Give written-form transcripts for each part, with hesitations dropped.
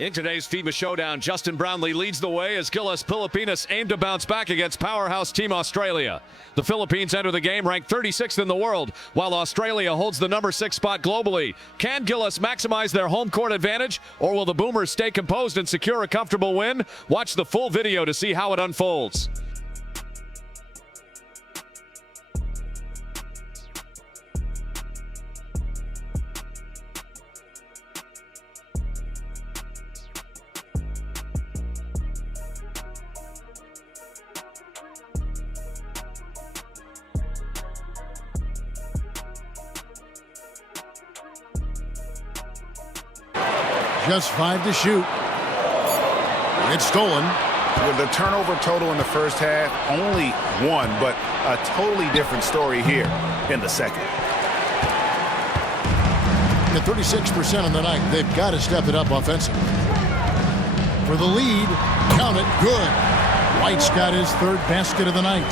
In today's FIBA showdown, Justin Brownlee leads the way as gilas Pilipinas aim to bounce back against powerhouse Team Australia. The Philippines enter the game ranked 36th in the world, while Australia holds the number 6 spot globally. Can gilas maximize their home court advantage, or will the Boomers stay composed and secure a comfortable win? Watch the full video to see how it unfolds. Just 5 to shoot. It's stolen. With the turnover total in the first half, only 1, but a totally different story here in the second. At 36% on the night, they've got to step it up offensively. For the lead, count it, good. White's got his 3rd basket of the night.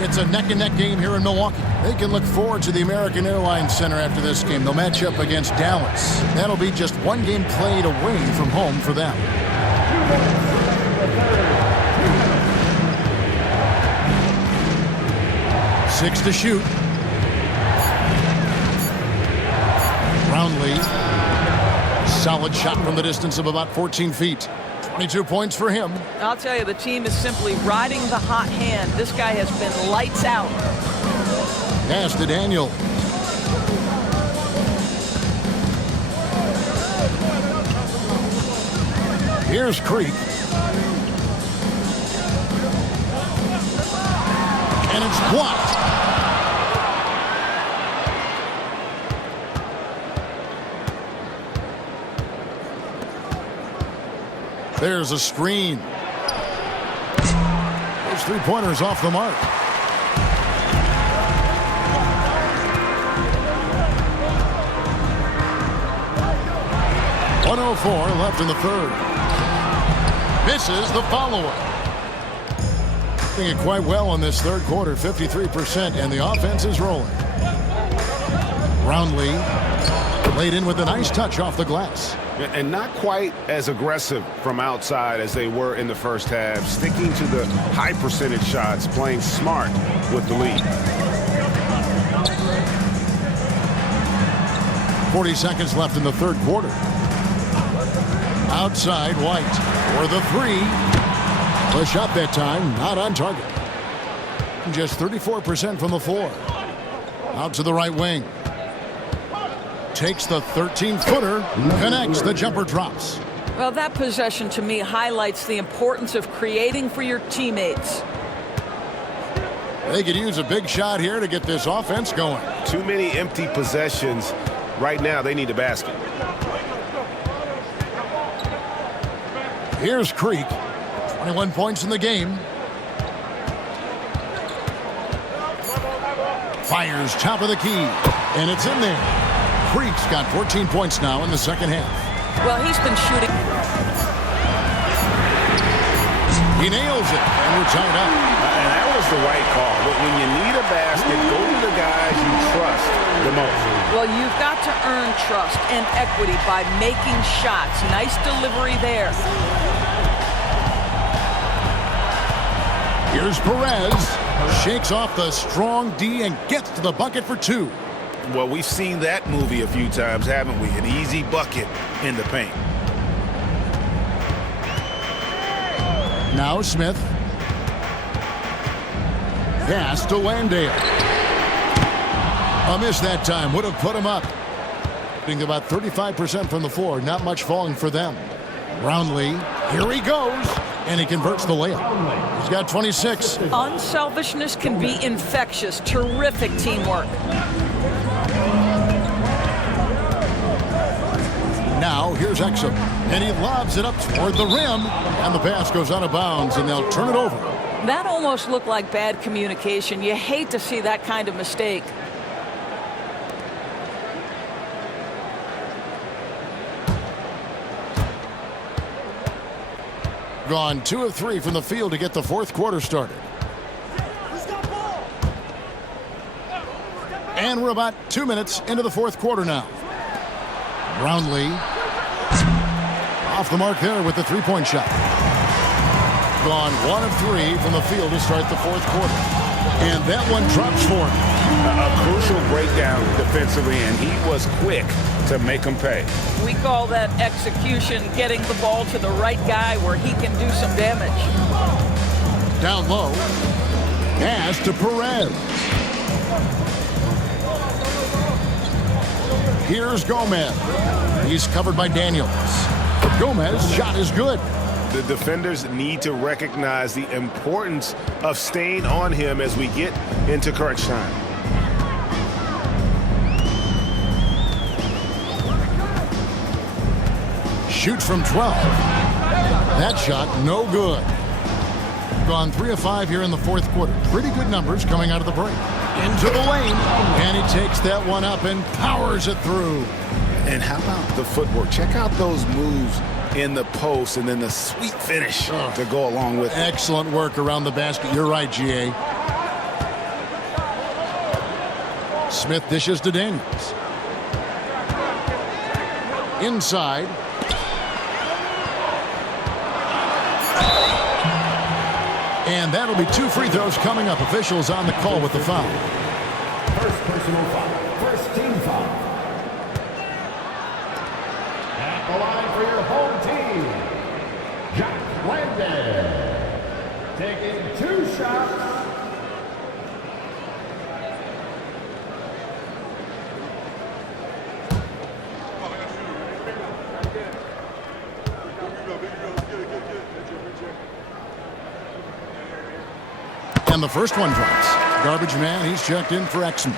It's a neck-and-neck game here in Milwaukee. They can look forward to the American Airlines Center after this game. They'll match up against Dallas. That'll be just 1 game played away from home for them. Six to shoot. Brownlee. Solid shot from the distance of about 14 feet. 22 points for him. I'll tell you, the team is simply riding the hot hand. This guy has been lights out. Pass to Daniel. Here's Creek. And it's blocked. There's a screen. Those 3-pointers off the mark. .104 left in the 3rd. Misses the follow-up. Doing it quite well in this 3rd quarter, 53%, and the offense is rolling. Brownlee laid in with a nice touch off the glass. And not quite as aggressive from outside as they were in the first half, sticking to the high percentage shots, playing smart with the lead. 40 seconds left in the 3rd quarter. Outside, White for the 3. Push up that time, not on target. Just 34% from the floor. Out to the right wing. Takes the 13-footer, connects, the jumper drops. Well, that possession to me highlights the importance of creating for your teammates. They could use a big shot here to get this offense going. Too many empty possessions. Right now, they need a basket. Here's Creek. 21 points in the game. Fires top of the key, and it's in there. Creek's got 14 points now in the 2nd half. Well, he's been shooting. He nails it, and we're tied up. And that was the right call. But when you need a basket, go to the guys you trust the most. Well, you've got to earn trust and equity by making shots. Nice delivery there. Here's Perez. Shakes off the strong D and gets to the bucket for 2. Well, we've seen that movie a few times, haven't we? An easy bucket in the paint. Now Smith. Pass to Landale. A miss that time. Would have put him up. Getting about 35% from the floor. Not much falling for them. Brownlee. Here he goes. And he converts the layup. He's got 26. Unselfishness can be infectious. Terrific teamwork. Now here's Exum, and he lobs it up toward the rim, and the pass goes out of bounds, and they'll turn it over. That almost looked like bad communication. You hate to see that kind of mistake. Gone 2 of 3 from the field to get the 4th quarter started. And we're about 2 minutes into the 4th quarter now. Brownlee Off the mark there with the three-point shot. Gone 1 of 3 from the field to start the fourth quarter. And that one drops for him. A crucial breakdown defensively, and he was quick to make him pay. We call that execution, getting the ball to the right guy where he can do some damage. Down low. Pass to Perez. Here's Gomez. He's covered by Daniels. Gomez's shot is good. The defenders need to recognize the importance of staying on him as we get into crunch time. Shoots from 12. That shot no good. Gone 3 of 5 here in the fourth quarter. Pretty good numbers coming out of the break. Into the lane. And he takes that one up and powers it through. And how about the footwork? Check out those moves in the post and then the sweet finish to go along with it. Excellent work around the basket. You're right, G.A. Smith dishes to Daniels. Inside. And that'll be 2 free throws coming up. Officials on the call with the foul. First personal foul. First team foul. At the line for your home team, Jack Landon. Taking 2 shots. And the first one drops. Garbage man, he's checked in for Exum.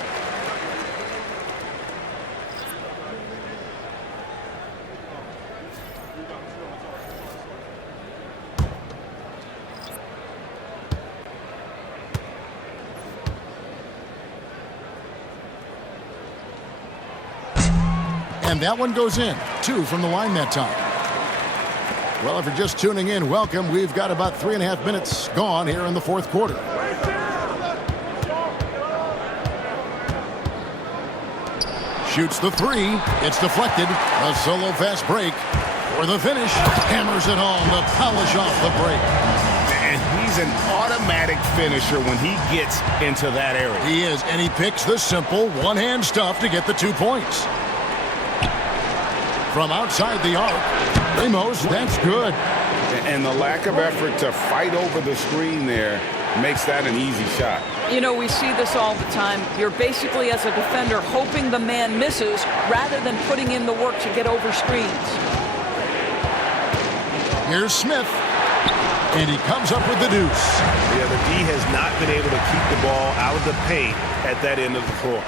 And that one goes in. 2 from the line that time. Well, if you're just tuning in, welcome. We've got about 3.5 minutes gone here in the fourth quarter. Shoots the 3. It's deflected. A solo fast break for the finish. Hammers it home to polish off the break. And he's an automatic finisher when he gets into that area. He is, and he picks the simple one-hand stuff to get the 2 points. From outside the arc, Ramos, that's good. And the lack of effort to fight over the screen there makes that an easy shot. You know, we see this all the time. You're basically, as a defender, hoping the man misses rather than putting in the work to get over screens. Here's Smith, and he comes up with the deuce. Yeah, the D has not been able to keep the ball out of the paint at that end of the floor.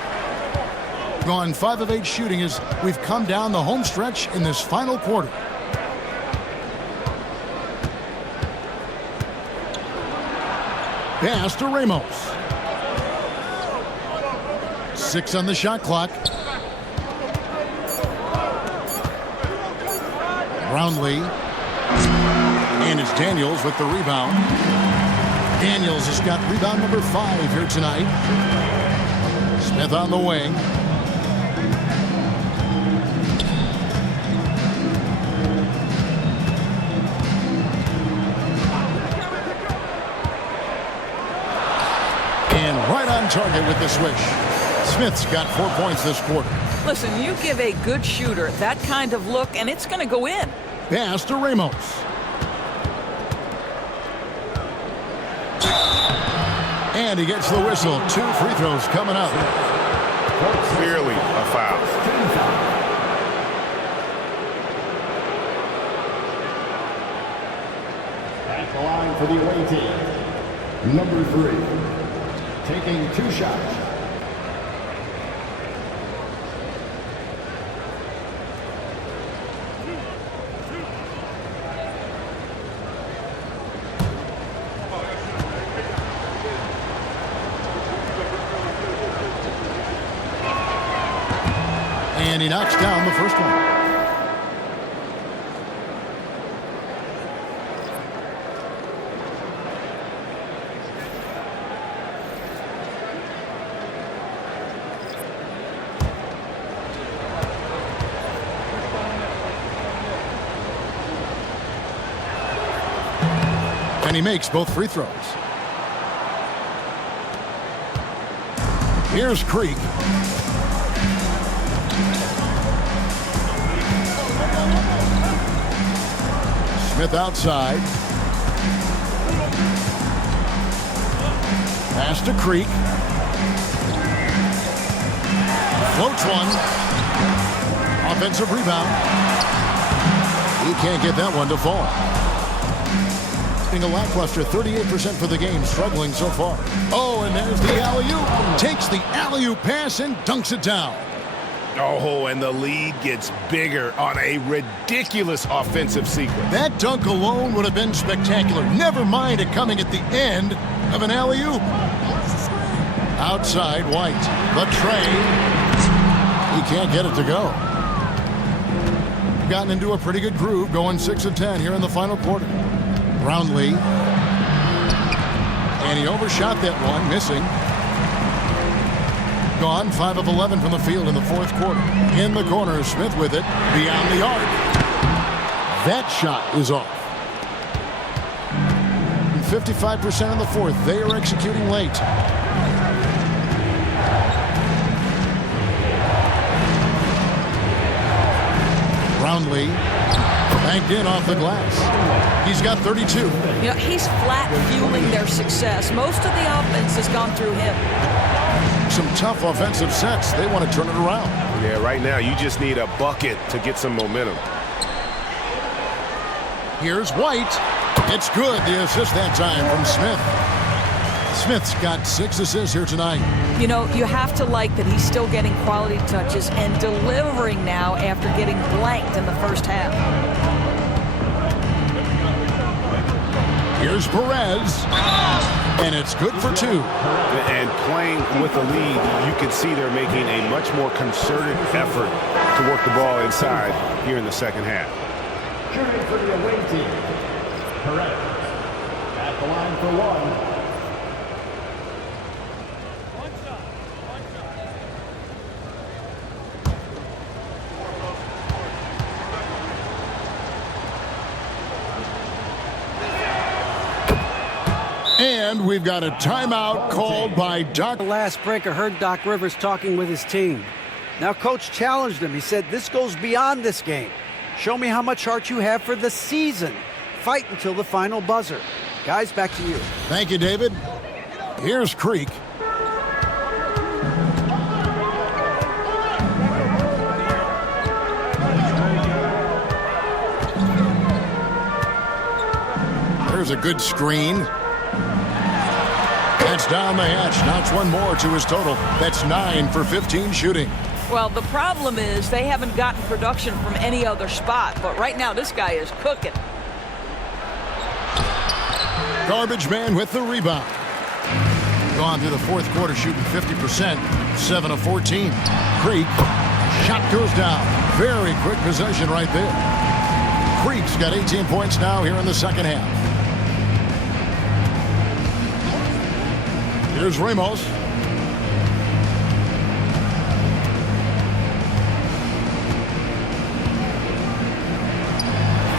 Gone 5 of 8 shooting as we've come down the home stretch in this final quarter. Pass to Ramos. 6 on the shot clock. Brownlee. And it's Daniels with the rebound. Daniels has got rebound number 5 here tonight. Smith on the wing. And right on target with the switch. Smith's got 4 points this quarter. Listen, you give a good shooter that kind of look, and it's going to go in. Pass to Ramos. And he gets the whistle. 2 free throws coming up. Clearly a foul. At the line for the away team, number 3. Taking 2 shots. And he knocks down the first one. And he makes both free throws. Here's Creek. Smith outside. Pass to Creek. Floats one. Offensive rebound. He can't get that one to fall. A lackluster 38% for the game, struggling so far. Oh, and there's the alley-oop. Takes the alley-oop pass and dunks it down. Oh, and the lead gets bigger on a ridiculous offensive sequence. That dunk alone would have been spectacular. Never mind it coming at the end of an alley-oop. Outside, White. The tray. He can't get it to go. Gotten into a pretty good groove, going 6 of 10 here in the final quarter. Brownlee. And he overshot that one, missing. Gone 5 of 11 from the field in the fourth quarter. In the corner, Smith with it beyond the arc. That shot is off. 55% in the fourth. They are executing late. Brownlee banked in off the glass. He's got 32. You know, he's flat fueling their success. Most of the offense has gone through him. Some tough offensive sets. They want to turn it around. Yeah, right now you just need a bucket to get some momentum. Here's White. It's good. The assist that time from Smith. Smith's got 6 assists here tonight. You know, you have to like that he's still getting quality touches and delivering now after getting blanked in the first half. Here's Perez. And it's good for 2. And playing with the lead, you can see they're making a much more concerted effort to work the ball inside here in the second half. Shooting for the away team, Perez at the line for 1. And we've got a timeout called by Doc. The last break, I heard Doc Rivers talking with his team. Now, Coach challenged him. He said, this goes beyond this game. Show me how much heart you have for the season. Fight until the final buzzer. Guys, back to you. Thank you, David. Here's Creek. There's a good screen. That's down the hatch. Knocks one more to his total. That's 9 for 15 shooting. Well, the problem is they haven't gotten production from any other spot. But right now, this guy is cooking. Garbage man with the rebound. Gone through the fourth quarter shooting 50%. 7 of 14. Creek. Shot goes down. Very quick possession right there. Creek's got 18 points now here in the second half. Here's Ramos.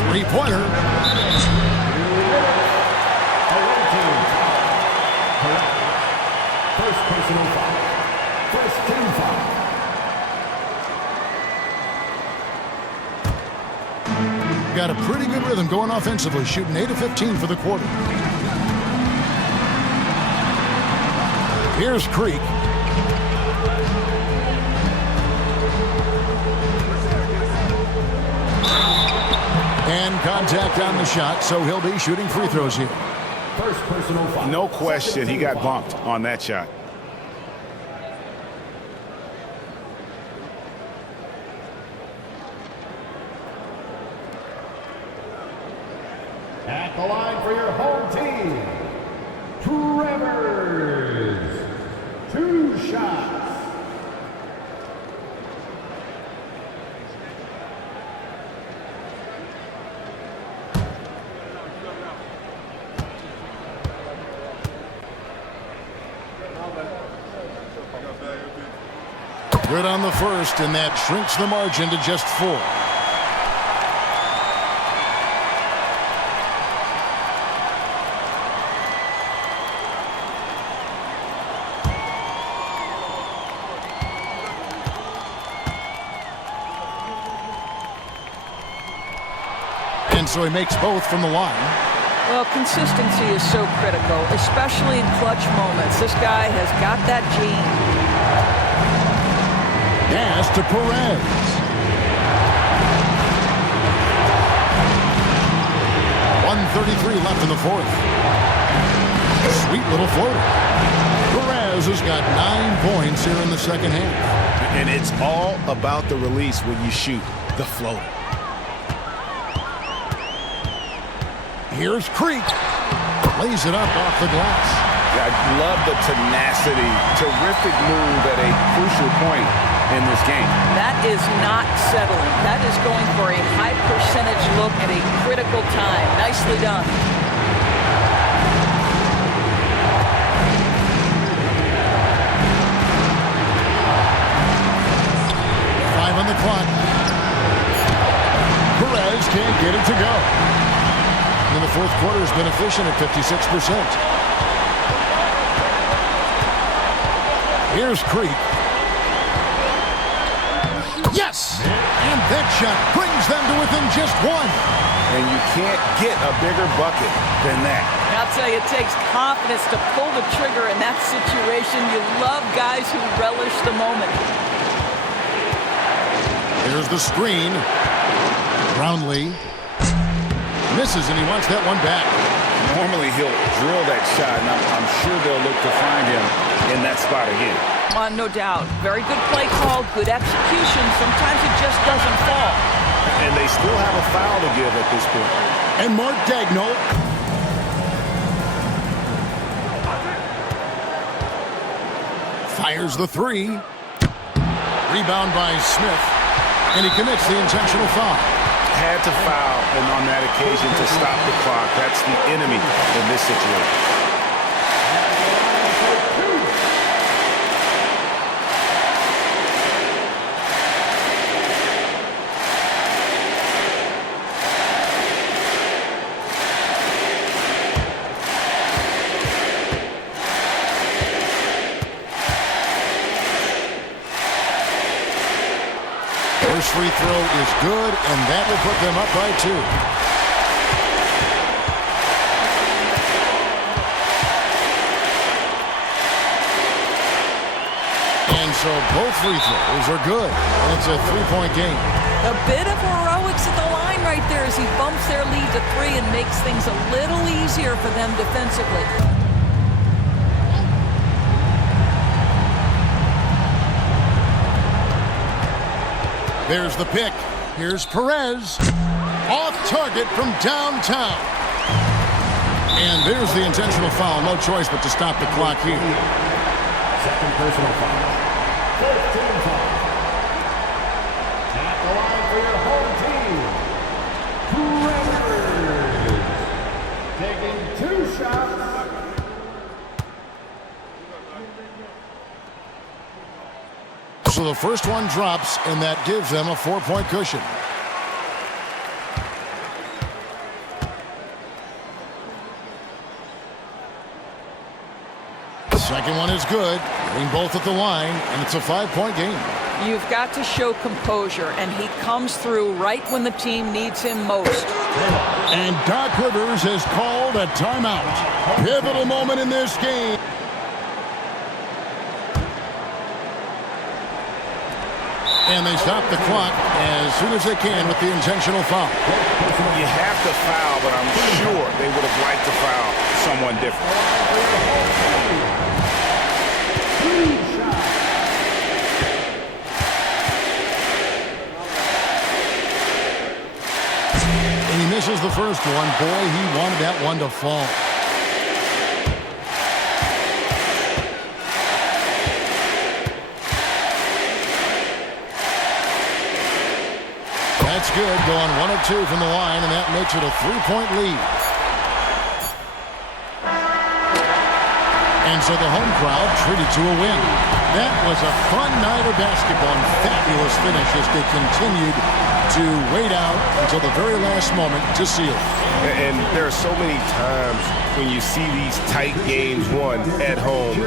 Three-pointer. First personal foul. First team foul. Got a pretty good rhythm going offensively, shooting 8 of 15 for the quarter. Here's Creek. And contact on the shot, so he'll be shooting free throws here. First personal foul. No question, he got bumped on that shot. At the line for your home team, Trevors. 2 shots. Good on the first, and that shrinks the margin to just 4. And so he makes both from the line. Well, consistency is so critical, especially in clutch moments. This guy has got that gene. Pass to Perez. 1:33 left in the fourth. Sweet little floater. Perez has got 9 points here in the second half. And it's all about the release when you shoot the floater. Here's Creek. Lays it up off the glass. Yeah, I love the tenacity. Terrific move at a crucial point in this game. That is not settling. That is going for a high percentage look at a critical time. Nicely done. On the clock. Perez can't get it to go. And the fourth quarter has been efficient at 56%. Here's Creek. Yes! And that shot brings them to within just one. And you can't get a bigger bucket than that. I'll tell you, it takes confidence to pull the trigger in that situation. You love guys who relish the moment. Here's the screen. Brownlee misses, and he wants that one back. Normally he'll drill that shot, and I'm sure they'll look to find him in that spot again. No doubt. Very good play call, good execution. Sometimes it just doesn't fall. And they still have a foul to give at this point. And Mark Daigneault. Fires the three. Rebound by Smith. And he commits the intentional foul. Had to foul, and on that occasion to stop the clock. That's the enemy in this situation. First free throw is good, and that will put them up by 2. And so both free throws are good. And it's a 3-point game. A bit of heroics at the line right there as he bumps their lead to 3 and makes things a little easier for them defensively. There's the pick. Here's Perez. Off target from downtown. And there's the intentional foul. No choice but to stop the clock here. Second personal foul. 15 foul. At the line for your home team. Taking 2 shots. So the first one drops, and that gives them a 4-point cushion. The second one is good. Getting both at the line, and it's a 5-point game. You've got to show composure, and he comes through right when the team needs him most. And Doc Rivers has called a timeout. Pivotal moment in this game. And they stop the clock as soon as they can with the intentional foul. You have to foul, but I'm sure they would have liked to foul someone different. And he misses the first one. Boy, he wanted that one to fall. That's good, going 1 of 2 from the line, and that makes it a 3-point lead. And so the home crowd treated to a win. That was a fun night of basketball and fabulous finish as they continued to wait out until the very last moment to seal it. And there are so many times when you see these tight games won at home